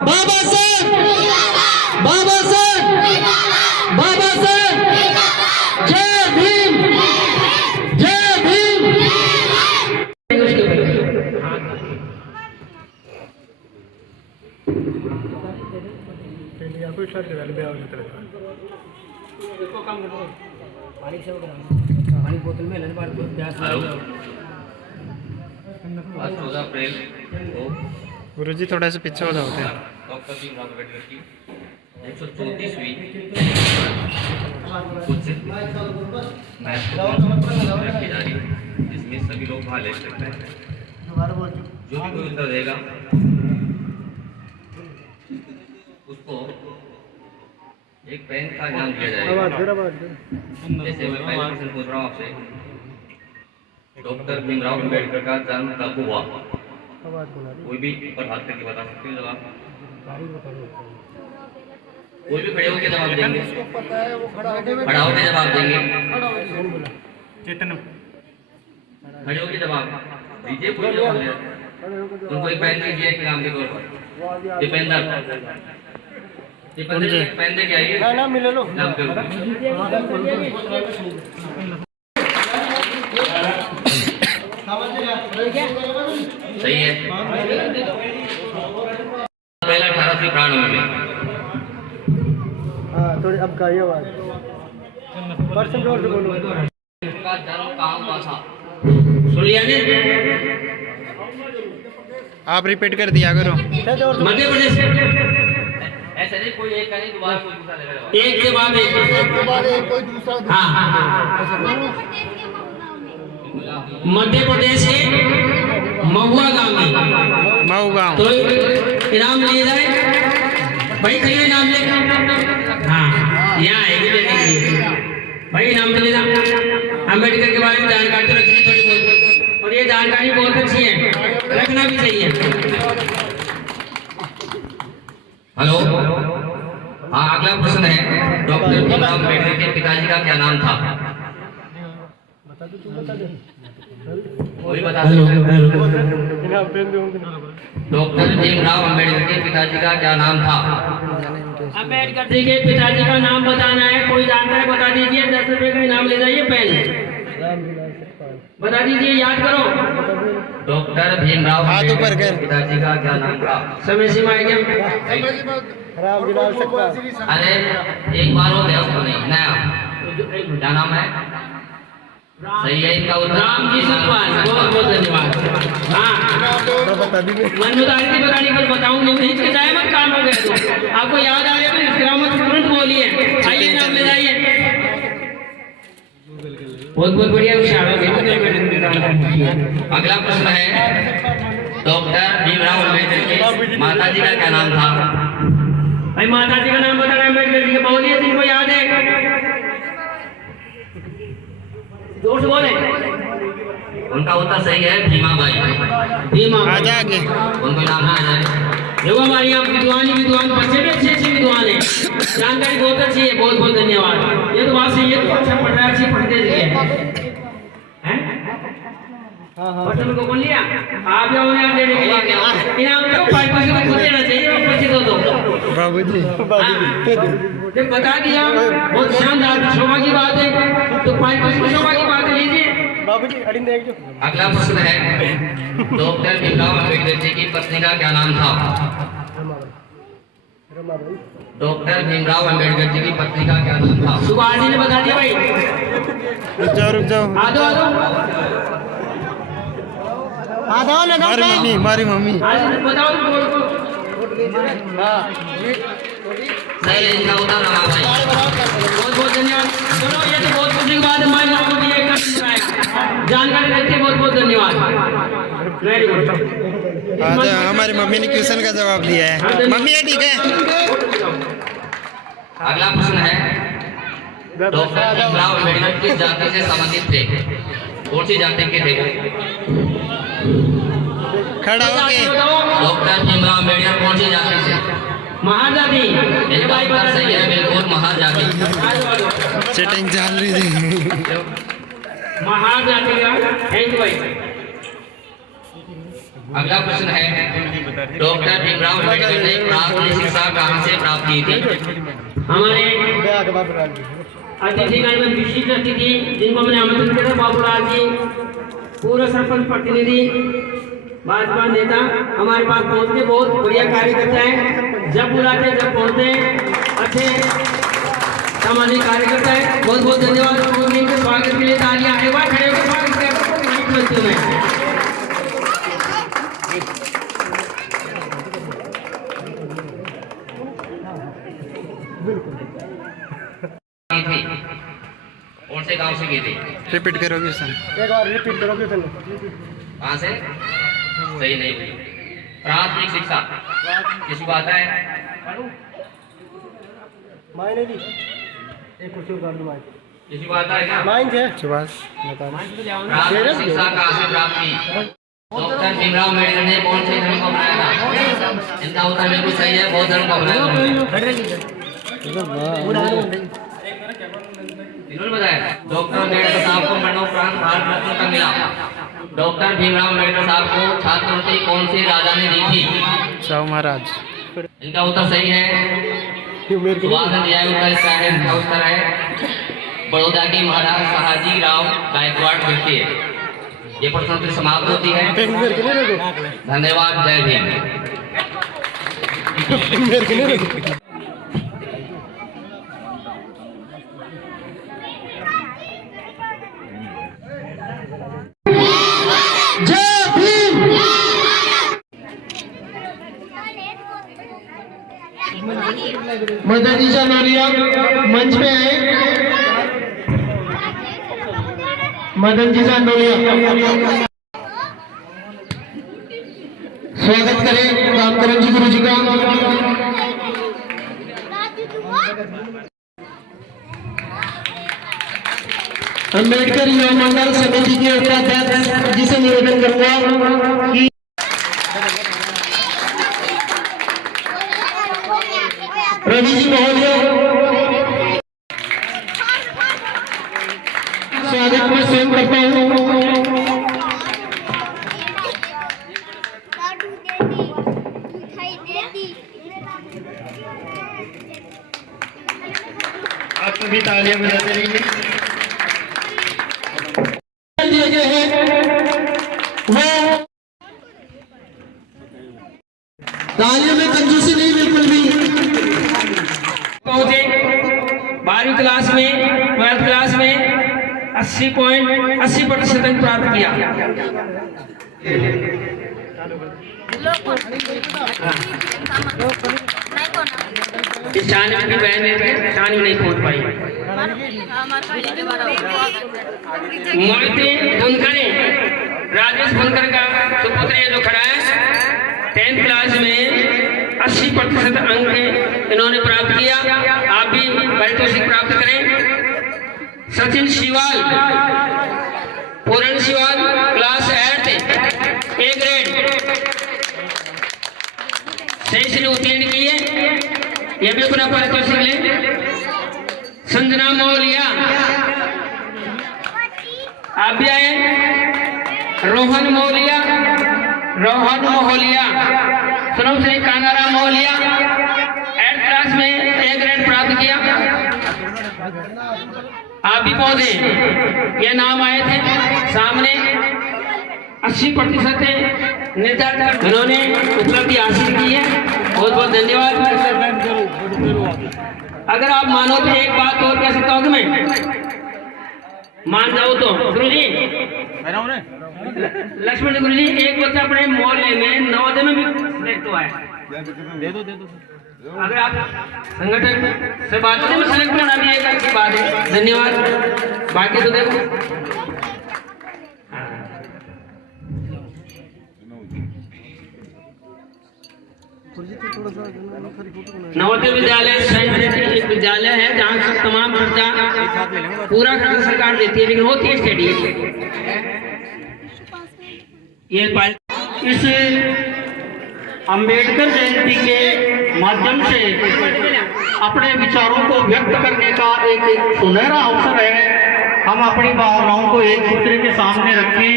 बाबासाहेब बाबासाहेब बाबासाहेब जय भीम जय भीम। पानी बोतल में लेने बाद प्यास आज 14 अप्रैल को गुरुजी थोड़ा सा पीछे हो जाओ। डॉक्टर भीमराव अम्बेडकर की 134वीं कुछ महत्वपूर्ण रखी जा रही है, जिसमें सभी लोग भाग ले सकते हैं। जो भी कोई उत्तर देगा उसको एक पेन का इनाम दिया जाएगा। जैसे मैं पहला क्वेश्चन पूछ रहा हूँ आपसे, डॉक्टर भीमराव अम्बेडकर का जन्म कब हुआ? कोई भी ऊपर हाथ करके बता सकते हो जवाब? कोई भी खड़े होकर जवाब देंगे, खड़ा होकर जवाब देंगे, खड़े होकर जवाब दीजिए। कोई जवाब दे उनको एक पेन दीजिए एक इनाम के तौर पर। दीपेंद्र दीपेंद्र पेन दे के आइए ना, मिले लो नाम के ऊपर। सही है। पहला 1891 में। हाँ थोड़ी अब का ये आवाज पर्सन जोर से बोलो। इसका जन्म कहाँ हुआ था? सुन लिया ने? आप रिपीट कर दिया करो। मध्य प्रदेश। ऐसे नहीं, कोई एक नहीं दोबारा कोई दूसरा देगा। एक के बाद एक कोई दूसरा। हाँ मध्य प्रदेश के महुआ गांव में। मऊ गाँव। तो इनाम लिए जाए भाई, कहीं इनाम ले। हाँ यहाँ आएगी भाई, इनाम तो ले जा। अम्बेडकर के बारे में जानकारी तो रखनी थोड़ी बहुत, और ये जानकारी बहुत अच्छी है, रखना भी चाहिए। हेलो, हाँ अगला प्रश्न है, डॉक्टर भीमराव अम्बेडकर के पिताजी का क्या नाम था? कोई बता डॉक्टर भीमराव अम्बेडकर के पिताजी का क्या नाम था? अम्बेडकर जी के पिताजी का नाम बताना है, कोई जानता है बता दीजिए। 10 रुपए का इनाम ले जाइए। पेन बता दीजिए, याद करो। डॉक्टर भीमराव अम्बेडकर के पिताजी का क्या नाम था? समय सीमा है क्या? अरे एक बार हो गया, उसको नहीं नया। क्या नाम है? सही है इनका उत्तर राम जी सतपाल। बहुत बहुत धन्यवाद। हाँ मन मुताबिक बताने पर बताऊंगी, नहीं जाए मत काम हो गया तो आपको याद आ गया तो इसके तुरंत बोलिए। आइए नाम ले जाइए। बहुत बहुत बढ़िया विचार। अगला प्रश्न है, डॉक्टर भीमराव अम्बेडकर की माता जी का क्या नाम था? भाई माता जी का नाम बताना अम्बेडकर जी के, बोलिए जिनको याद है जोर से बोले। उनका उत्तर सही है भीमाबाई। भीमा आगे उनको नाम आ जाए। देखो हमारी यहाँ विद्वान बच्चे भी अच्छे विद्वान है, जानकारी बहुत अच्छी है। बहुत बहुत धन्यवाद। ये तो बात सही है, तो अच्छा पढ़ रहा है, अच्छी पढ़ते हैं। बच्चों को बोल लिया आप जाओ यहाँ देने के लिए इनाम तो 5% तो खुद देना चाहिए, और 25 दो बाबूजी। जब बता दिया बहुत शानदार शोभा की बात है, तो 5% शोभा की बात है, लीजिए बाबूजी। अगला प्रश्न है, डॉक्टर भीमराव अम्बेडकर जी की पत्नी का क्या नाम था? डॉक्टर भीमराव अम्बेडकर जी की पत्नी का क्या नाम था? सुभाष जी ने बता दिया भाई। रुक जाओ आ जाओ मारी मम्मी बताओ। सही है इनका उत्तर रहा भाई। बहुत बहुत धन्यवाद। चलो ये तो बहुत खुशी की बात है, हमारे लोगों को भी एक जानकारी देते हैं। बहुत बहुत धन्यवाद। Very good. आज हमारी मम्मी ने क्वेश्चन का जवाब दिया है। मम्मी ये ठीक है। अगला प्रश्न है, डॉक्टर भीमराव अम्बेडकर किस जाति से संबंधित थे? कौन सी जाति के थे वो? खड़ा होके डॉक्टर भीमराव अम्बेडकर कौन सी जाति से? महाजाति। सही है बिल्कुल, महाजाति। सेटिंग चल रही थी। महाजाति का थैंक यू भाई। अगला प्रश्न है, डॉक्टर भीमराव अम्बेडकर ने प्राथमिक शिक्षा कहाँ से प्राप्त की थी? हमारे अतिथिगण में विशिष्ट अतिथि जिनको हमने आमंत्रित किया था, बाबूलाल जी, पूर्व सरपंच प्रतिनिधि, भाजपा नेता हमारे पास पहुंचते, बहुत बढ़िया कार्य करता है, जब बुलाते जब पहुंचते, अच्छे सामाजिक कार्य करता है। बहुत बहुत धन्यवाद। उनके स्वागत के लिए तालियां। एक बार खड़े होकर स्वागत किया। कौन से गांव से की थी? रिपीट करोगे सर? एक बार रिपीट करोगे सर? कहाँ से? सही नहीं हुई। प्राथमिक शिक्षा किसी को आता है? मायने दी एक कुछ कर दो माइन। किसी को आता है क्या? माइन है सुभाष बता। प्राथमिक शिक्षा कहाँ से प्राप्त की? डॉक्टर भीमराव अम्बेडकर ने कौन से धर्म को अपनाया था? इनका उत्तर बिल्कुल सही है, बहुत धर्म को अपनाया इन्होंने बताया। डॉक्टर अम्बेडकर साहब को मरणोपरांत भारत रत्न का मिला। डॉक्टर भीमराव अम्बेडकर साहब को छात्रवृत्ति कौन से राजा ने दी थी? साहू महाराज। इनका उत्तर सही है, सुभाष ने दिया उत्तर। इसका है इनका उत्तर है बड़ौदा के महाराज शहाजी राव गायकवाड़ द्वितीय। ये प्रश्न समाप्त होती है। धन्यवाद। जय भीम। जय भीम। मदनीजा नौलिया मंच पे आए। मदन जी नौलिया स्वागत करें रामकरण जी गुरु जी का। अम्बेडकर युवा मंडल समिति के उपाध्यक्ष जी से निवेदन करूंगा कि रवि जी महोदय स्वागत में स्वयं करता हूँ। आप सभी तालियां बजाते रहिए। दिए गए हैं वो तालियों में कंजूसी नहीं, बिल्कुल भी। पहुंचे 12वीं क्लास में, 12th क्लास में 80% अंक प्राप्त किया। शानी की बहन है, शानी नहीं पहुंच पाई। मोहित बुनकरे, राजेश बुनकर का सुपुत्र ये जो खड़ा है, 10th क्लास में 80% अंक इन्होंने प्राप्त किया। आप भी पारितोषिक प्राप्त करें। सचिन शिवाल, पूरण शिवाल, क्लास 8 A ग्रेड सही से उत्तीर्ण किए, ये भी अपना पारितोषिक ले। संजना मौलिया आप भी आए। रोहन मौलिया, रोहन मोहलिया, सुनो से कानाराम मौलिया 8th क्लास में A ग्रेड प्राप्त किया। आप भी पहुंचे, ये नाम आए थे सामने। 80% निर्धारित उन्होंने उपलब्धि हासिल की है। बहुत बहुत धन्यवाद। अगर आप मानो तो एक बात और कह सकता हूँ कि मैं मान जाओ तो गुरुजी, लक्ष्मण गुरुजी, एक बच्चा अपने मोहल्ले में नवोदय में भी सिलेक्ट हुआ है। दे दो। अगर आप संगठन से बात करें, सिलेक्ट करना भी एक अच्छी बात है। धन्यवाद। बाकी तो देखो नवोदय विद्यालय एक विद्यालय है जहाँ सब तमाम खर्चा पूरा खर्चा सरकार देती है, लेकिन होती है स्टडी। ये इस अंबेडकर जयंती के माध्यम से अपने विचारों को व्यक्त करने का एक सुनहरा अवसर है। हम अपनी भावनाओं को एक दूसरे के सामने रखें।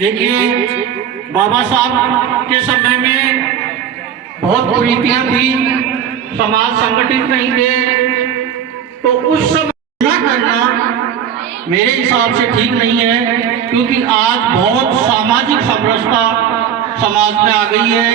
देखिए बाबा साहब के समय में बहुत कुरीतियां थी, समाज संगठित नहीं थे, तो उस समय ना करना मेरे हिसाब से ठीक नहीं है, क्योंकि आज बहुत सामाजिक समरसता समाज में आ गई है।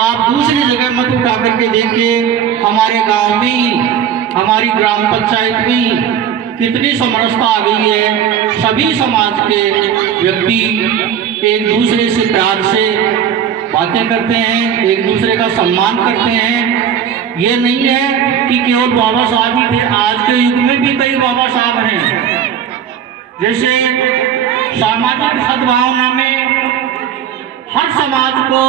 आप दूसरी जगह मत उठा करके देखिए, हमारे गांव में ही, हमारी ग्राम पंचायत में कितनी समरसता आ गई है। सभी समाज के व्यक्ति एक दूसरे से प्यार से बातें करते हैं, एक दूसरे का सम्मान करते हैं। ये नहीं है कि केवल बाबा साहब ही थे, आज के युग में भी कई बाबा साहब हैं। जैसे सामाजिक सद्भावना में हर समाज को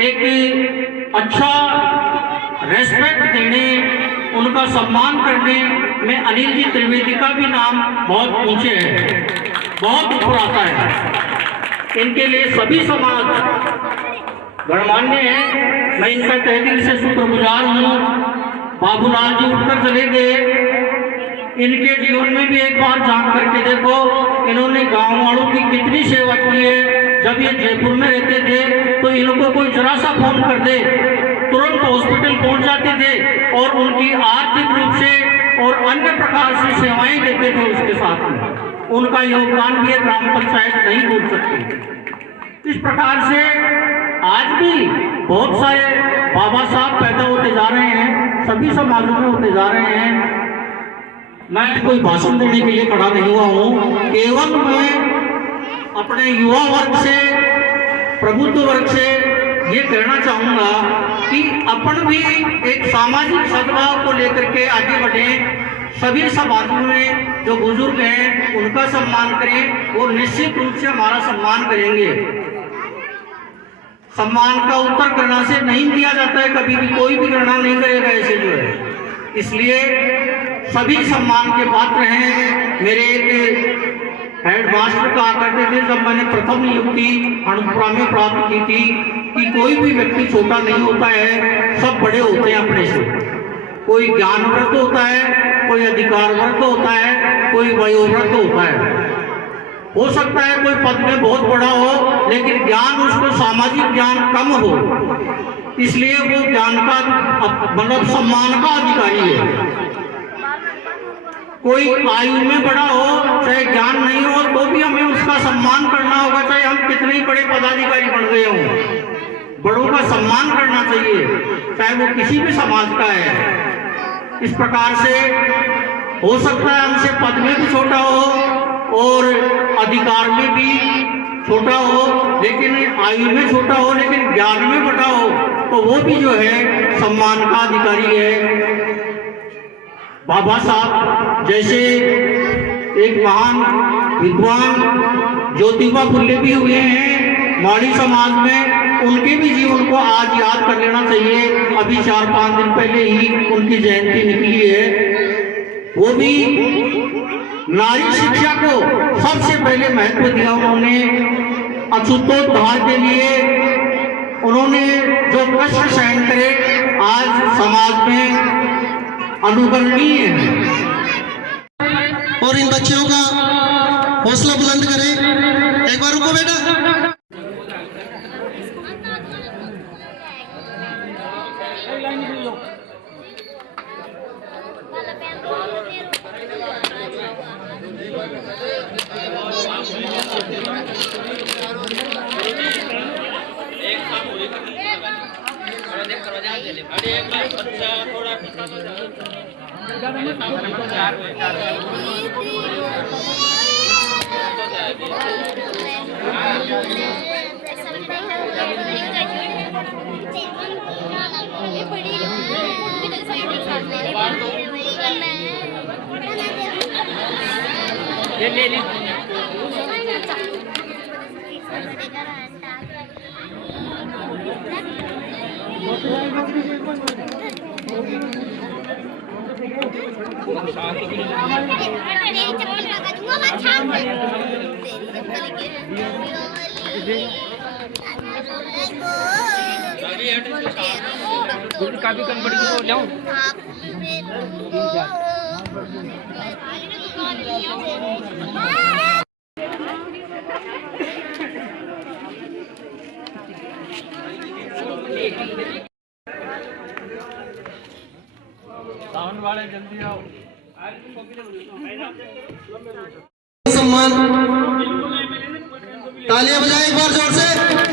एक अच्छा रेस्पेक्ट देने, उनका सम्मान करने में अनिल जी त्रिवेदी का भी नाम बहुत ऊंचे है, बहुत ऊपर आता है। इनके लिए सभी समाज गणमान्य है। मैं इनका तहे दिल से शुक्रगुजार हूँ। बाबूलाल जी उठकर चले गए, इनके जीवन में भी एक बार झांक करके देखो, इन्होंने गांव वालों की कितनी सेवा की है। जब ये जयपुर में रहते थे तो इनको कोई जरा सा फोन कर दे, तुरंत हॉस्पिटल पहुंच जाते थे और उनकी आर्थिक रूप से और अन्य प्रकार से सेवाएं देते थे। उसके साथ में उनका योगदान भी ग्राम पंचायत नहीं भूल सकती। इस प्रकार से आज भी बहुत सारे बाबा साहब पैदा होते जा रहे हैं, सभी समाजों में होते जा रहे हैं। मैं कोई भाषण देने के लिए खड़ा नहीं हुआ हूँ, केवल मैं अपने युवा वर्ग से, प्रबुद्ध वर्ग से ये कहना चाहूँगा कि अपन भी एक सामाजिक सद्भाव को लेकर के आगे बढ़े। सभी समाजों में जो बुजुर्ग हैं उनका सम्मान करें, वो निश्चित रूप से हमारा सम्मान करेंगे। सम्मान का उत्तर गणना से नहीं दिया जाता है, कभी भी कोई भी गणना नहीं करेगा ऐसे जो है। इसलिए सभी सम्मान के पात्र हैं। मेरे एक हेडमास्टर कहा करते थे, जब मैंने प्रथम नियुक्ति अणुपुरा में प्राप्त की थी, कि कोई भी व्यक्ति छोटा नहीं होता है, सब बड़े होते हैं अपने से। कोई ज्ञानवृत्त होता है, कोई अधिकारवृत्त होता है, कोई वयोवृत्त होता है। हो सकता है कोई पद में बहुत बड़ा हो, लेकिन ज्ञान, उसको सामाजिक ज्ञान कम हो, इसलिए वो ज्ञान का मतलब सम्मान का अधिकारी है। कोई आयु में बड़ा हो, चाहे ज्ञान नहीं हो, तो भी हमें उसका सम्मान करना होगा, चाहे हम कितने ही बड़े पदाधिकारी बन गए हों। बड़ों का सम्मान करना चाहिए, चाहे वो किसी भी समाज का है। इस प्रकार से हो सकता है हमसे पद में भी छोटा हो और अधिकार में भी छोटा हो, लेकिन आयु में छोटा हो, लेकिन ज्ञान में बड़ा हो, तो वो भी जो है सम्मान का अधिकारी है। बाबा साहब जैसे एक महान विद्वान ज्योतिबा फुले भी हुए हैं माड़ी समाज में, उनके भी जीवन को आज याद कर लेना चाहिए। अभी 4-5 दिन पहले ही उनकी जयंती निकली है। वो भी नारी शिक्षा को सबसे पहले महत्व दिया उन्होंने। अछूतोद्धार के लिए उन्होंने जो कष्ट सहन करे, आज समाज में अनुकरणीय है। और इन बच्चों का हौसला बुलंद करें। एक बार रुको बेटा। काफी कम बड़ी हो जाऊं। साउंड वाले जल्दी आओ। सम्मान तालियां बजाएं एक बार जोर से।